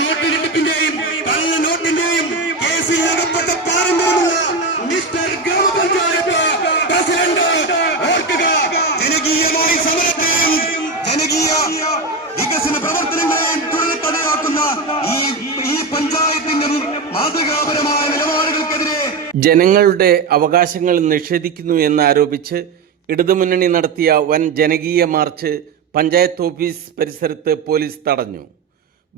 നോട്ടിനെടുപ്പിന്റെയും കള്ള നോട്ടിന്റെയും കേസിൽ അകപ്പെട്ട പാരമ്പര്യമുള്ള മിസ്റ്റർ ഗ്രാമപഞ്ചായത്ത് പ്രസിഡന്റ് ഓർക്കുക, ജനകീയമായി സമരത്തെയും ജനകീയ വികസന പ്രവർത്തനങ്ങളെയും തുടർക്കഥയാക്കുന്ന ഈ പഞ്ചായത്തിന്റെ മാതൃകാപരമായ നിലപാടുകൾക്കെതിരെ ജനങ്ങളുടെ അവകാശങ്ങൾ നിഷേധിക്കുന്നു എന്നാരോപിച്ച് ഇടതുമുന്നണി നടത്തിയ വൻ ജനകീയ മാർച്ച് പഞ്ചായത്ത് ഓഫീസ് പരിസരത്ത് പോലീസ് തടഞ്ഞു.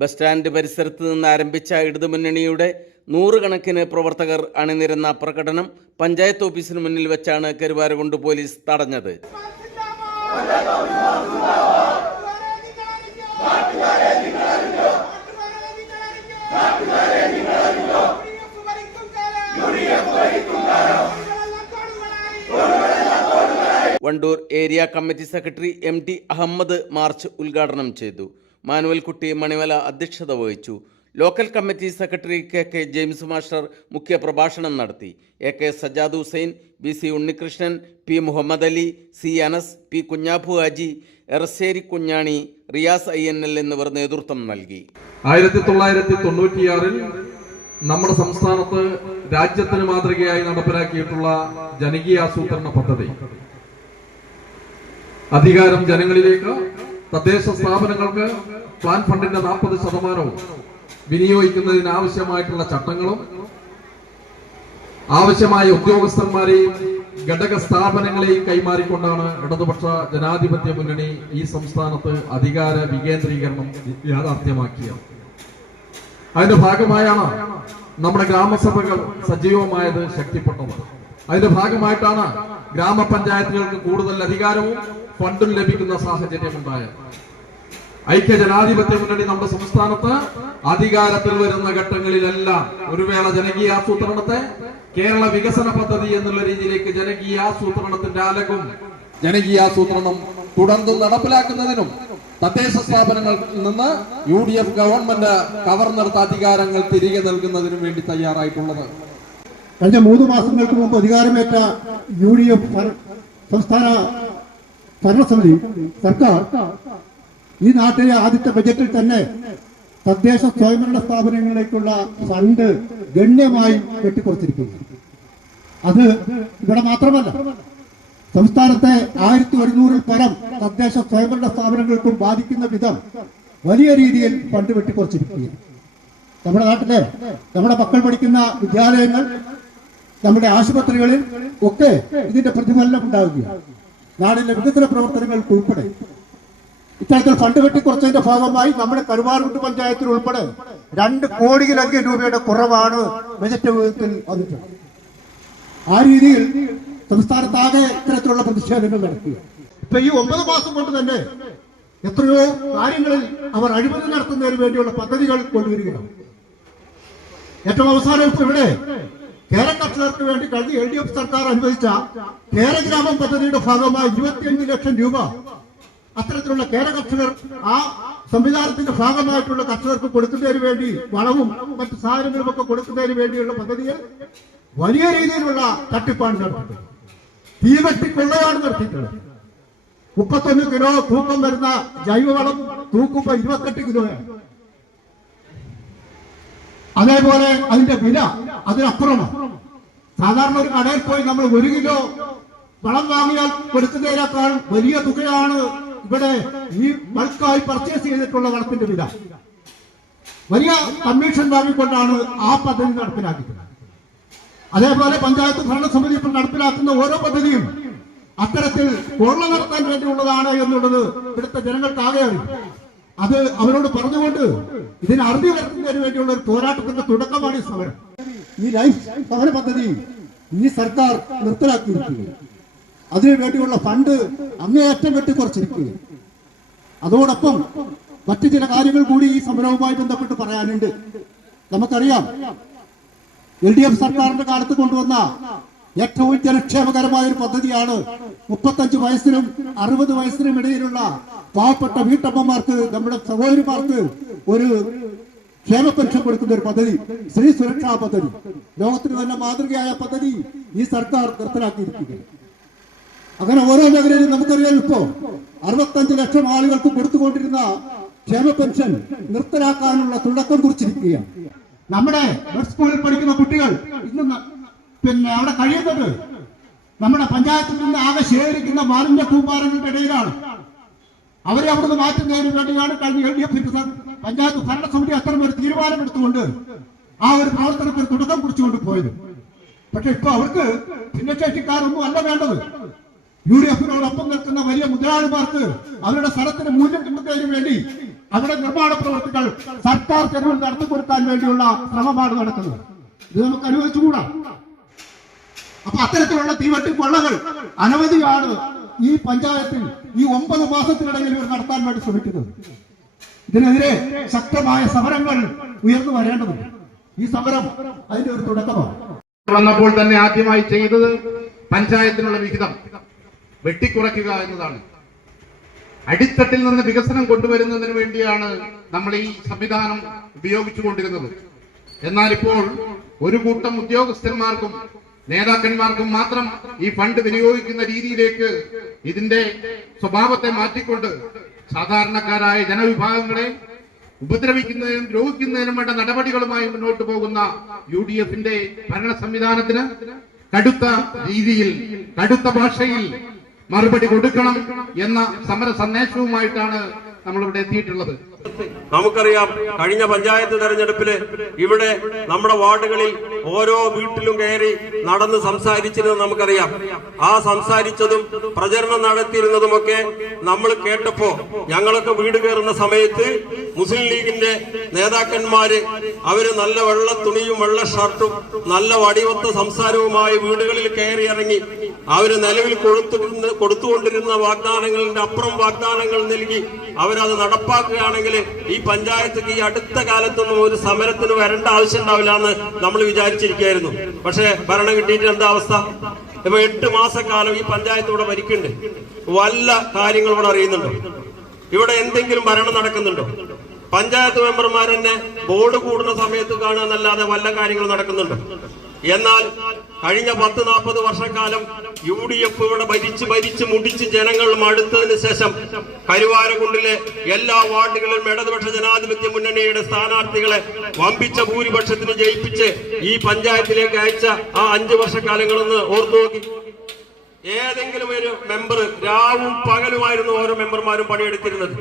ബസ് സ്റ്റാൻഡ് പരിസരത്ത് നിന്ന് ആരംഭിച്ച ഇടതുമുന്നണിയുടെ നൂറുകണക്കിന് പ്രവർത്തകർ അണിനിരന്ന പ്രകടനം പഞ്ചായത്ത് ഓഫീസിന് മുന്നിൽ വെച്ചാണ് കരുവാരകുണ്ട് പോലീസ് തടഞ്ഞത്. Wandoor area committee secretary MT Ahammed march ഉദ്ഘാടനം ചെയ്തു. മാനുവൽ കുട്ടി മണിമല അധ്യക്ഷത വഹിച്ചു. Local committee secretary KK James master മുഖ്യപ്രഭാഷണം നടത്തി. AK Sajad Hussain, BC Unnikrishnan, P Muhammad Ali, C Anas, P Kunjappu Haji, Erassery Kunhani, Riyas INL എന്നിവർ നേതൃത്വം നൽകി. 1996-ൽ നമ്മുടെ സംസ്ഥാനത്ത് രാജ്യത്തിന് മാതൃകയായി നടപ്പിലാക്കിയിട്ടുള്ള ജനകീയാസൂത്രണ പദ്ധതി അധികാരം ജനങ്ങളിലേക്ക്, തദ്ദേശ സ്ഥാപനങ്ങൾക്ക് പ്ലാൻ ഫണ്ടിന്റെ 40% വിനിയോഗിക്കുന്നതിന് ആവശ്യമായിട്ടുള്ള ചട്ടങ്ങളും ആവശ്യമായ ഉദ്യോഗസ്ഥന്മാരെയും ഘടക സ്ഥാപനങ്ങളെയും കൈമാറിക്കൊണ്ടാണ് ഇടതുപക്ഷ ജനാധിപത്യ മുന്നണി ഈ സംസ്ഥാനത്ത് അധികാര വികേന്ദ്രീകരണം യാഥാർത്ഥ്യമാക്കിയത്. അതിന്റെ ഭാഗമായാണ് നമ്മുടെ ഗ്രാമസഭകൾ സജീവമായത്, ശക്തിപ്പെട്ടത്. അതിന്റെ ഭാഗമായിട്ടാണ് ഗ്രാമപഞ്ചായത്തുകൾക്ക് കൂടുതൽ അധികാരവും ഫണ്ടും ലഭിക്കുന്ന സാഹചര്യമുണ്ടായത്. ഐക്യ ജനാധിപത്യ മുന്നണി നമ്മുടെ സംസ്ഥാനത്ത് അധികാരത്തിൽ വരുന്ന ഘട്ടങ്ങളിലെല്ലാം ഒരു വേള ജനകീയാസൂത്രണത്തെ കേരള വികസന പദ്ധതി എന്നുള്ള രീതിയിലേക്ക് ജനകീയാസൂത്രണത്തിന്റെ അലകും ജനകീയാസൂത്രണം തുടർന്ന് നടപ്പിലാക്കുന്നതിനും തദ്ദേശ സ്ഥാപനങ്ങളിൽ നിന്ന് UDF ഗവൺമെന്റ് കവർന്നെടുത്ത അധികാരങ്ങൾ തിരികെ നൽകുന്നതിനും വേണ്ടി തയ്യാറായിട്ടുള്ളത്. കഴിഞ്ഞ 3 മാസങ്ങൾക്ക് മുമ്പ് അധികാരമേറ്റ UDF സംസ്ഥാന ഭരണസമിതി സർക്കാർ ഈ നാട്ടിലെ ആദ്യത്തെ ബജറ്റിൽ തന്നെ തദ്ദേശ സ്വയംഭരണ സ്ഥാപനങ്ങളിലേക്കുള്ള ഫണ്ട് ഗണ്യമായി വെട്ടിക്കുറച്ചിരിക്കുന്നു. അത് ഇവിടെ മാത്രമല്ല, സംസ്ഥാനത്തെ 1100-ൽ പരം തദ്ദേശ സ്വയംഭരണ സ്ഥാപനങ്ങൾക്കും ബാധിക്കുന്ന വിധം വലിയ രീതിയിൽ ഫണ്ട് വെട്ടിക്കുറച്ചിരിക്കുകയാണ്. നമ്മുടെ നാട്ടിലെ നമ്മുടെ മക്കൾ പഠിക്കുന്ന വിദ്യാലയങ്ങൾ, നമ്മുടെ ആശുപത്രികളിൽ ഒക്കെ ഇതിന്റെ പ്രതിഫലനം ഉണ്ടാവുകയാണ്. നാടിന്റെ വികസന പ്രവർത്തനങ്ങൾക്ക് ഉൾപ്പെടെ ഇത്തരത്തിൽ ഫണ്ട് വെട്ടിക്കുറച്ചതിന്റെ ഭാഗമായി നമ്മുടെ കരുവാരകുണ്ട് പഞ്ചായത്തിൽ ഉൾപ്പെടെ 2 കോടിയിലധികം രൂപയുടെ കുറവാണ് ബജറ്റ് വിഹിതത്തിൽ വന്നിട്ടുള്ളത്. ആ രീതിയിൽ സംസ്ഥാനത്താകെ ഇത്തരത്തിലുള്ള പ്രതിഷേധങ്ങൾ നടക്കുക. ഇപ്പൊ ഈ 9 മാസം കൊണ്ട് തന്നെ എത്രയോ കാര്യങ്ങളിൽ അവർ അഴിമതി നടത്തുന്നതിന് വേണ്ടിയുള്ള പദ്ധതികൾ കൊണ്ടുവരികയാണ്. ഏറ്റവും അവസാനം ഇപ്പൊ ഇവിടെ കേര കർഷകർക്ക് വേണ്ടി കഴിഞ്ഞ LDF സർക്കാർ അനുവദിച്ച കേരഗ്രാമം പദ്ധതിയുടെ ഭാഗമായി 25 ലക്ഷം രൂപ അത്തരത്തിലുള്ള കേര കർഷകർ ആ സംവിധാനത്തിന്റെ ഭാഗമായിട്ടുള്ള കർഷകർക്ക് കൊടുക്കുന്നതിന് വേണ്ടി വളവും മറ്റു സാധനങ്ങളും ഒക്കെ കൊടുക്കുന്നതിന് വേണ്ടിയുള്ള പദ്ധതികൾ വലിയ രീതിയിലുള്ള തട്ടിപ്പാണ് നടത്തിയിട്ടുള്ളത്. തീവെട്ടിക്കൊള്ളയാണ് നടത്തിയിട്ടുള്ളത്. 31 കിലോ തൂക്കം വരുന്ന ജൈവവളം തൂക്കുമ്പോൾ 28 കിലോയാണ്. അതേപോലെ അതിന്റെ വില അതിനപ്പുറമാണ്. സാധാരണ ഒരു കടയിൽ പോയി നമ്മൾ 1 കിലോ വളം വാങ്ങിയാൽ കൊടുക്കുന്നതിനേക്കാൾ വലിയ തുകയാണ് ഇവിടെ ഈ ബൾക്കായി പർച്ചേസ് ചെയ്തിട്ടുള്ള വളത്തിന്റെ വില. വലിയ കമ്മീഷൻ വാങ്ങിക്കൊണ്ടാണ് ആ പദ്ധതി നടപ്പിലാക്കിയിട്ടുള്ളത്. അതേപോലെ പഞ്ചായത്ത് ഭരണസമിതി ഇപ്പോൾ നടപ്പിലാക്കുന്ന ഓരോ പദ്ധതിയും അത്തരത്തിൽ കൊള്ള നടത്താൻ വേണ്ടിയുള്ളതാണ് എന്നുള്ളത് ഇവിടുത്തെ ജനങ്ങൾക്കാകെ അറിയും. അത് അവരോട് പറഞ്ഞുകൊണ്ട് ഇതിനെ അറുതി വരുത്തുന്നതിന് വേണ്ടിയുള്ള ഒരു പോരാട്ടത്തിന്റെ തുടക്കമാണ് ഈ സമരം. ഈ ലൈഫ് ഭവന പദ്ധതി ഈ സർക്കാർ നിർത്തലാക്കിയിരിക്കുകയാണ്. അതിനുവേണ്ടിയുള്ള ഫണ്ട് അങ്ങേയറ്റം വെട്ടിക്കുറച്ചിരിക്കുകയാണ്. അതോടൊപ്പം മറ്റു ചില കാര്യങ്ങൾ കൂടി ഈ സമരവുമായി ബന്ധപ്പെട്ട് പറയാനുണ്ട്. നമുക്കറിയാം, LDF സർക്കാരിന്റെ കാലത്ത് കൊണ്ടുവന്ന ഏറ്റവും ജനക്ഷേമകരമായ ഒരു പദ്ധതിയാണ് 35 വയസ്സിനും 60 വയസ്സിനും ഇടയിലുള്ള പാവപ്പെട്ട വീട്ടമ്മമാർക്ക്, നമ്മുടെ സഹോദരിമാർക്ക് ഒരു ക്ഷേമ പെൻഷൻ കൊടുക്കുന്ന ഒരു പദ്ധതി, സ്ത്രീ സുരക്ഷാ പദ്ധതി. ലോകത്തിന് തന്നെ മാതൃകയായ പദ്ധതി ഈ സർക്കാർ നിർത്തലാക്കിയിരിക്കുകയാണ്. അങ്ങനെ ഓരോ മേഖലയിലും നമുക്കറിയാം, ഇപ്പോ 65 ലക്ഷം ആളുകൾക്ക് കൊടുത്തുകൊണ്ടിരുന്ന ക്ഷേമ പെൻഷൻ നിർത്തലാക്കാനുള്ള തുടക്കം കുറിച്ചിരിക്കുകയാണ്. നമ്മുടെ സ്കൂളിൽ പഠിക്കുന്ന കുട്ടികൾ ഇന്ന് അവിടെ കഴിയുന്നത് നമ്മുടെ പഞ്ചായത്തിൽ നിന്ന് ആകെ ശേഖരിക്കുന്ന മാലിന്യ കൂമ്പാരങ്ങളുടെ ഇടയിലാണ്. അവരെ അവിടുന്ന് മാറ്റുന്നതിന് വേണ്ടിയാണ് കഴിഞ്ഞ LDF പഞ്ചായത്ത് ഭരണസമിതി അത്തരം ഒരു തീരുമാനമെടുത്തുകൊണ്ട് ആ ഒരു പ്രവർത്തനത്തിന് തുടക്കം കുറിച്ചുകൊണ്ട് പോയത്. പക്ഷെ ഇപ്പൊ അവർക്ക് ഭിന്നശേഷിക്കാരൊന്നും അല്ല വേണ്ടത്. UDF-നോടൊപ്പം നിൽക്കുന്ന വലിയ മുതലാളിമാർക്ക് അവരുടെ സ്ഥലത്തിന് മൂല്യം കിട്ടുന്നതിന് വേണ്ടി അവിടെ നിർമ്മാണ പ്രവർത്തികൾ സർക്കാർ ചെലവിൽ നടത്തി കൊടുക്കാൻ വേണ്ടിയുള്ള ശ്രമമാണ് നടക്കുന്നത്. ഇത് നമുക്ക് അനുവദിച്ചുകൂടാ. അപ്പൊ അത്തരത്തിലുള്ള തീവട്ടി കൊള്ളകൾ അനവധിയാണ് ഈ പഞ്ചായത്തിൽ ഈ 9 മാസത്തിനിടയിൽ ഇവർ നടത്താൻ വേണ്ടി ശ്രമിക്കുന്നത്. ഇതിനെതിരെ ശക്തമായ സമരങ്ങൾ ഉയർന്നു വരേണ്ടതുണ്ട്. ഈ സമരം അതിന്റെ ഒരു തുടക്കമാണ്. വന്നപ്പോൾ തന്നെ ആദ്യമായി ചെയ്തത് പഞ്ചായത്തിനുള്ള വിഹിതം വെട്ടിക്കുറയ്ക്കുക എന്നതാണ്. അടിത്തട്ടിൽ നിന്ന് വികസനം കൊണ്ടുവരുന്നതിന് വേണ്ടിയാണ് നമ്മൾ ഈ സംവിധാനം ഉപയോഗിച്ചുകൊണ്ടിരുന്നത്. എന്നാൽ ഇപ്പോൾ ഒരു കൂട്ടം ഉദ്യോഗസ്ഥന്മാർക്കും നേതാക്കന്മാർക്കും മാത്രം ഈ ഫണ്ട് വിനിയോഗിക്കുന്ന രീതിയിലേക്ക് ഇതിന്റെ സ്വഭാവത്തെ മാറ്റിക്കൊണ്ട് സാധാരണക്കാരായ ജനവിഭാഗങ്ങളെ ഉപദ്രവിക്കുന്നതിനും ദ്രോഹിക്കുന്നതിനും വേണ്ട നടപടികളുമായി മുന്നോട്ട് പോകുന്ന UDF-ന്റെ ഭരണ സംവിധാനത്തിന് കടുത്ത രീതിയിൽ കടുത്ത ഭാഷയിൽ മറുപടി കൊടുക്കണം എന്ന സമര സന്ദേശവുമായിട്ടാണ് നമ്മളിവിടെ എത്തിയിട്ടുള്ളത്. നമുക്കറിയാം, കഴിഞ്ഞ പഞ്ചായത്ത് തെരഞ്ഞെടുപ്പില് ഇവിടെ നമ്മുടെ വാർഡുകളിൽ ഓരോ വീട്ടിലും കയറി നടന്ന് സംസാരിച്ചിരുന്നത് നമുക്കറിയാം. ആ സംസാരിച്ചതും പ്രചരണം നടത്തിയിരുന്നതുമൊക്കെ നമ്മൾ കേട്ടപ്പോ ഞങ്ങളൊക്കെ വീട് കയറുന്ന സമയത്ത് മുസ്ലിം ലീഗിന്റെ നേതാക്കന്മാര് അവര് നല്ല വെള്ള തുണിയും വെള്ള ഷർട്ടും നല്ല വടിവത്ത സംസാരവുമായി വീടുകളിൽ കയറി ഇറങ്ങി അവര് നിലവിൽ കൊടുത്തുകൊണ്ടിരുന്ന വാഗ്ദാനങ്ങളുടെ അപ്പുറം വാഗ്ദാനങ്ങൾ നൽകി അവരത് നടപ്പാക്കുകയാണെങ്കിൽ ഈ പഞ്ചായത്ത് ഈ അടുത്ത കാലത്തൊന്നും ഒരു സമരത്തിന് വരേണ്ട ആവശ്യം ഉണ്ടാവില്ല എന്ന് നമ്മൾ വിചാരിച്ചിരിക്കുകയായിരുന്നു. പക്ഷെ ഭരണം കിട്ടിയിട്ട് എന്താ അവസ്ഥ? ഇപ്പൊ 8 മാസക്കാലം ഈ പഞ്ചായത്ത് ഇവിടെ ഭരിക്കുന്നുണ്ട്. വല്ല കാര്യങ്ങൾ ഇവിടെ അറിയുന്നുണ്ടോ? ഇവിടെ എന്തെങ്കിലും ഭരണം നടക്കുന്നുണ്ടോ? പഞ്ചായത്ത് മെമ്പർമാർ തന്നെ ബോർഡ് കൂടുന്ന സമയത്ത് കാണുക എന്നല്ലാതെ വല്ല കാര്യങ്ങളും നടക്കുന്നുണ്ടോ? എന്നാൽ കഴിഞ്ഞ 10-40 വർഷക്കാലം UDF ഇവിടെ ഭരിച്ച് മുടിച്ച് ജനങ്ങൾ മടുത്തതിന് ശേഷം കരുവാരക്കുണ്ടിലെ എല്ലാ വാർഡുകളിലും ഇടതുപക്ഷ ജനാധിപത്യ മുന്നണിയുടെ സ്ഥാനാർത്ഥികളെ വമ്പിച്ച ഭൂരിപക്ഷത്തിന് ജയിപ്പിച്ച് ഈ പഞ്ചായത്തിലേക്ക് അയച്ച ആ 5 വർഷക്കാലങ്ങളൊന്ന് ഓർത്തു നോക്കി. ഏതെങ്കിലും ഒരു മെമ്പർ രാവും പകലുമായിരുന്നു ഓരോ മെമ്പർമാരും പണിയെടുത്തിരുന്നത്.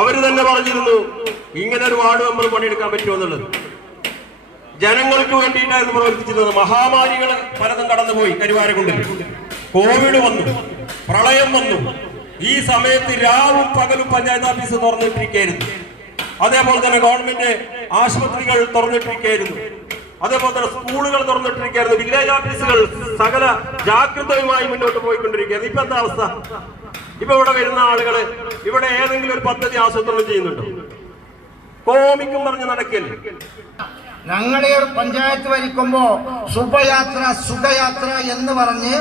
അവര് തന്നെ പറഞ്ഞിരുന്നു ഇങ്ങനെ ഒരു വാർഡ് മെമ്പർ പണിയെടുക്കാൻ പറ്റുമെന്നുള്ളത്. ജനങ്ങൾക്ക് വേണ്ടിയിട്ടായിരുന്നു പ്രവർത്തിച്ചിരുന്നത്. മഹാമാരികള് പലതും കടന്നുപോയി. കരുവാരക്കുണ്ടിൽ കോവിഡ് വന്നു, പ്രളയം വന്നു. ഈ സമയത്ത് രാവും പകലും പഞ്ചായത്ത് ഓഫീസ് തുറന്നിട്ടിരിക്കുകയായിരുന്നു. അതേപോലെ തന്നെ ഗവൺമെന്റ് ആശുപത്രികൾ തുറന്നിട്ടിരിക്കുകയായിരുന്നു. അതേപോലെ തന്നെ സ്കൂളുകൾ തുറന്നിട്ടിരിക്കുകയായിരുന്നു. വില്ലേജ് ഓഫീസുകൾ സകല ജാഗ്രതയുമായി മുന്നോട്ട് പോയിക്കൊണ്ടിരിക്കുകയായിരുന്നു. ഇപ്പൊ എന്താ അവസ്ഥ? ഇപ്പൊ ഇവിടെ വരുന്ന ആളുകള് ഇവിടെ ഏതെങ്കിലും ഒരു പദ്ധതി ആസൂത്രണം ചെയ്യുന്നുണ്ടോ? കോമിക്കും പറഞ്ഞ് നടക്കില്ല. ഞങ്ങളെ പഞ്ചായത്ത് ഭരിക്കുമ്പോ ശുഭയാത്ര സുഖയാത്ര എന്ന് പറഞ്ഞ്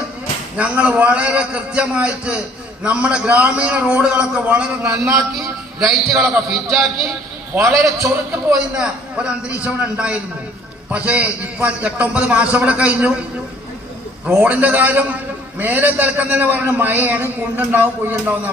ഞങ്ങൾ വളരെ കൃത്യമായിട്ട് നമ്മുടെ ഗ്രാമീണ റോഡുകളൊക്കെ വളരെ നന്നാക്കി ലൈറ്റുകളൊക്കെ ഫിറ്റാക്കി വളരെ ചൊറുക്കി പോയിരുന്ന ഒരു അന്തരീക്ഷം ഉണ്ടായിരുന്നു. പക്ഷേ ഇപ്പൊ 8-9 മാസം ഇവിടെ കഴിഞ്ഞു. റോഡിന്റെ കാര്യം മേലെ തിരക്കം തന്നെ പറഞ്ഞ മഴയാണ്, കുണ്ടുണ്ടാവും കുയ്യുണ്ടാവും.